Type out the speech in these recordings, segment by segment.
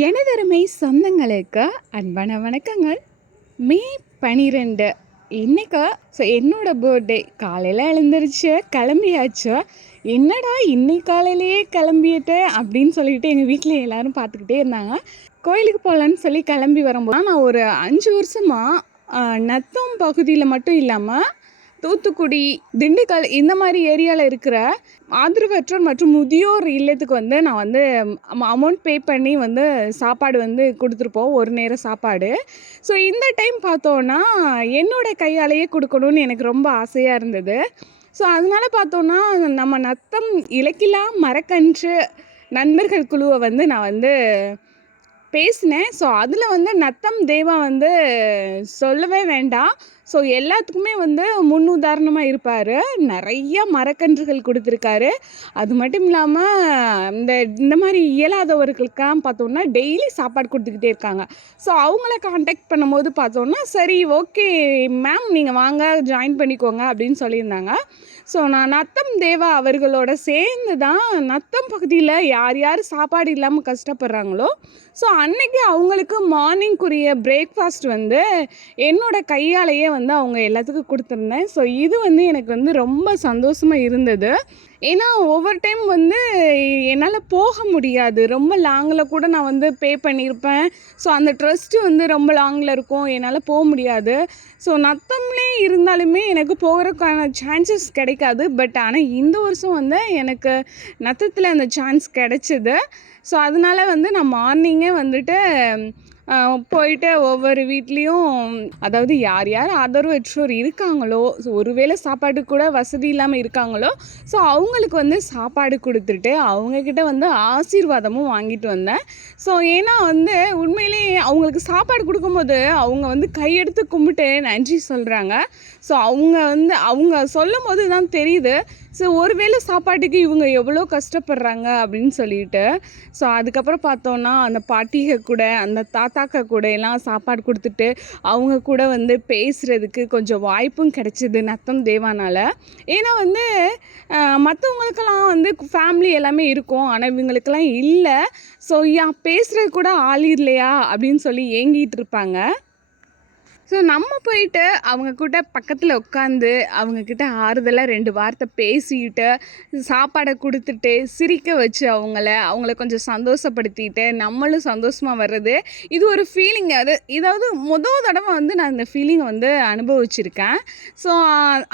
எனதருமை சொந்தங்களுக்கு அன்பான வணக்கங்கள். மே 12 இன்னைக்கு என்னோட பர்த்டே. காலையில் எழுந்திரிச்சு கிளம்பியாச்சு. என்னடா இன்னைக்கு காலையிலேயே கிளம்பிட்டு அப்படின்னு சொல்லிட்டு எங்கள் வீட்டில் எல்லாரும் பார்த்துக்கிட்டே இருந்தாங்க. கோயிலுக்கு போகலான்னு சொல்லி கிளம்பி வரும்போது நான் ஒரு 5 வருஷமாக நத்தம் பகுதியில் மட்டும் இல்லாமல் தூத்துக்குடி, திண்டுக்கல் இந்த மாதிரி ஏரியாவில் இருக்கிற ஆதரவற்றோர் மற்றும் முதியோர் இல்லத்துக்கு வந்து நான் வந்து அமௌண்ட் பே பண்ணி வந்து சாப்பாடு வந்து கொடுத்துருப்போம், ஒரு நேரம் சாப்பாடு. ஸோ இந்த டைம் பார்த்தோன்னா என்னோடய கையாலேயே கொடுக்கணும்னு எனக்கு ரொம்ப ஆசையாக இருந்தது. ஸோ அதனால பார்த்தோன்னா நம்ம நத்தம் இலக்கிலா மரக்கன்று நண்பர்கள் குழுவை வந்து நான் வந்து பேசினேன். ஸோ அதில் வந்து நத்தம் தேவா வந்து சொல்லவே வேண்டாம். ஸோ எல்லாத்துக்குமே வந்து முன்னுதாரணமாக இருப்பார். நிறைய மரக்கன்றுகள் கொடுத்துருக்காரு. அது மட்டும் இல்லாமல் இந்த மாதிரி இயலாதவர்களுக்கெல்லாம் பார்த்தோன்னா டெய்லி சாப்பாடு கொடுத்துக்கிட்டே இருக்காங்க. ஸோ அவங்கள காண்டாக்ட் பண்ணும்போது பார்த்தோன்னா சரி ஓகே மேம் நீங்கள் வாங்க ஜாயின் பண்ணிக்கோங்க அப்படின்னு சொல்லியிருந்தாங்க. ஸோ நான் நத்தம் தேவா அவர்களோட சேர்ந்து தான் நத்தம் பகுதியில் யார் யார் சாப்பாடு இல்லாமல் கஷ்டப்படுறாங்களோ ஸோ அன்னைக்கு அவங்களுக்கு மார்னிங்குரிய பிரேக்ஃபாஸ்ட் வந்து என்னோடய கையாலேயே வந்து அவங்க எல்லாத்துக்கும் கொடுத்துருந்தேன். ஸோ இது வந்து எனக்கு வந்து ரொம்ப சந்தோஷமாக இருந்தது. ஏன்னா ஒவ்வொரு டைம் வந்து என்னால் போக முடியாது. ரொம்ப லாங்கில் கூட நான் வந்து பே பண்ணியிருப்பேன். ஸோ அந்த ட்ரஸ்ட்டு வந்து ரொம்ப லாங்கில் இருக்கும், என்னால் போக முடியாது. ஸோ நத்தம்லேயே இருந்தாலுமே எனக்கு போகிறதுக்கான சான்சஸ் கிடைக்காது. பட் ஆனால் இந்த வருஷம் வந்து எனக்கு நத்தத்தில் அந்த சான்ஸ் கிடைச்சிது. ஸோ அதனால வந்து நான் மார்னிங்கே வந்துட்டு போயிட்டு ஒவ்வொரு வீட்லேயும், அதாவது யார் யார் ஆதரவற்றோர் இருக்காங்களோ, ஸோ ஒருவேளை சாப்பாட்டுக்கு கூட வசதி இல்லாமல் இருக்காங்களோ ஸோ அவங்களுக்கு வந்து சாப்பாடு கொடுத்துட்டு அவங்கக்கிட்ட வந்து ஆசீர்வாதமும் வாங்கிட்டு வந்தேன். ஸோ ஏன்னா வந்து உண்மையிலே அவங்களுக்கு சாப்பாடு கொடுக்கும்போது அவங்க வந்து கையெடுத்து கும்பிட்டு நன்றி சொல்கிறாங்க. ஸோ அவங்க சொல்லும் போது தான் தெரியுது ஸோ ஒருவேளை சாப்பாட்டுக்கு இவங்க எவ்வளோ கஷ்டப்படுறாங்க அப்படின்னு சொல்லிட்டு. ஸோ அதுக்கப்புறம் பார்த்தோன்னா அந்த பாட்டிக கூட அந்த தாத்தாக்க கூட எல்லாம் சாப்பாடு கொடுத்துட்டு அவங்க கூட வந்து பேசுகிறதுக்கு கொஞ்சம் வாய்ப்பும் கிடைச்சிது நத்தம் தேவானால். ஏன்னா வந்து மற்றவங்களுக்கெல்லாம் வந்து ஃபேமிலி எல்லாமே இருக்கும், ஆனால் இவங்களுக்கெல்லாம் இல்லை. ஸோ பேசுகிறது கூட ஆள் இல்லையா அப்படின்னு சொல்லி ஏங்கிட்டு இருப்பாங்க. ஸோ நம்ம போயிட்டு அவங்க கூட பக்கத்தில் உட்காந்து அவங்கக்கிட்ட ஆறுதலாக 2 வார்த்தை பேசிக்கிட்டு சாப்பாடை கொடுத்துட்டு சிரிக்க வச்சு அவங்கள கொஞ்சம் சந்தோஷப்படுத்திட்டு நம்மளும் சந்தோஷமாக வர்றது இது ஒரு ஃபீலிங். இதாவது முதல் தடவை வந்து நான் இந்த ஃபீலிங்கை வந்து அனுபவிச்சிருக்கேன். ஸோ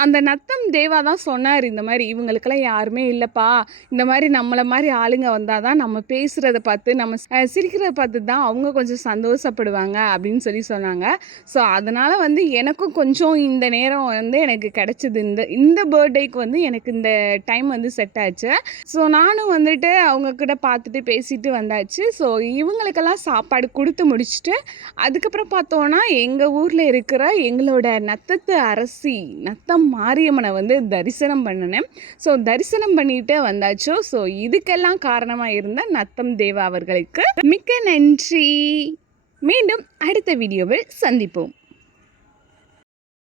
அந்த நத்தம் தேவா தான் சொன்னார், இந்த மாதிரி இவங்களுக்கெல்லாம் யாருமே இல்லைப்பா, இந்த மாதிரி நம்மளை மாதிரி ஆளுங்க வந்தால் தான் நம்ம பேசுகிறத பார்த்து நம்ம சிரிக்கிறத பார்த்து தான் அவங்க கொஞ்சம் சந்தோஷப்படுவாங்க அப்படின்னு சொல்லி சொன்னாங்க. ஸோ அதனால் வந்து எனக்கும் கொஞ்சம் இந்த நேரம் வந்து எனக்கு கிடச்சிது. இந்த பர்த்டேக்கு வந்து எனக்கு இந்த டைம் வந்து செட் ஆச்சு. ஸோ நானும் வந்துட்டு அவங்கக்கிட்ட பார்த்துட்டு பேசிட்டு வந்தாச்சு. ஸோ இவங்களுக்கெல்லாம் சாப்பாடு கொடுத்து முடிச்சுட்டு அதுக்கப்புறம் பார்த்தோன்னா எங்கள் ஊரில் இருக்கிற எங்களோட நத்தத்து அரசி நத்தம் மாரியம்மனை வந்து தரிசனம் பண்ணினேன். ஸோ தரிசனம் பண்ணிட்டு வந்தாச்சு. ஸோ இதுக்கெல்லாம் காரணமாக இருந்த நத்தம் தேவா அவர்களுக்கு மிக்க நன்றி. மீண்டும் அடுத்த வீடியோவில் சந்திப்போம்.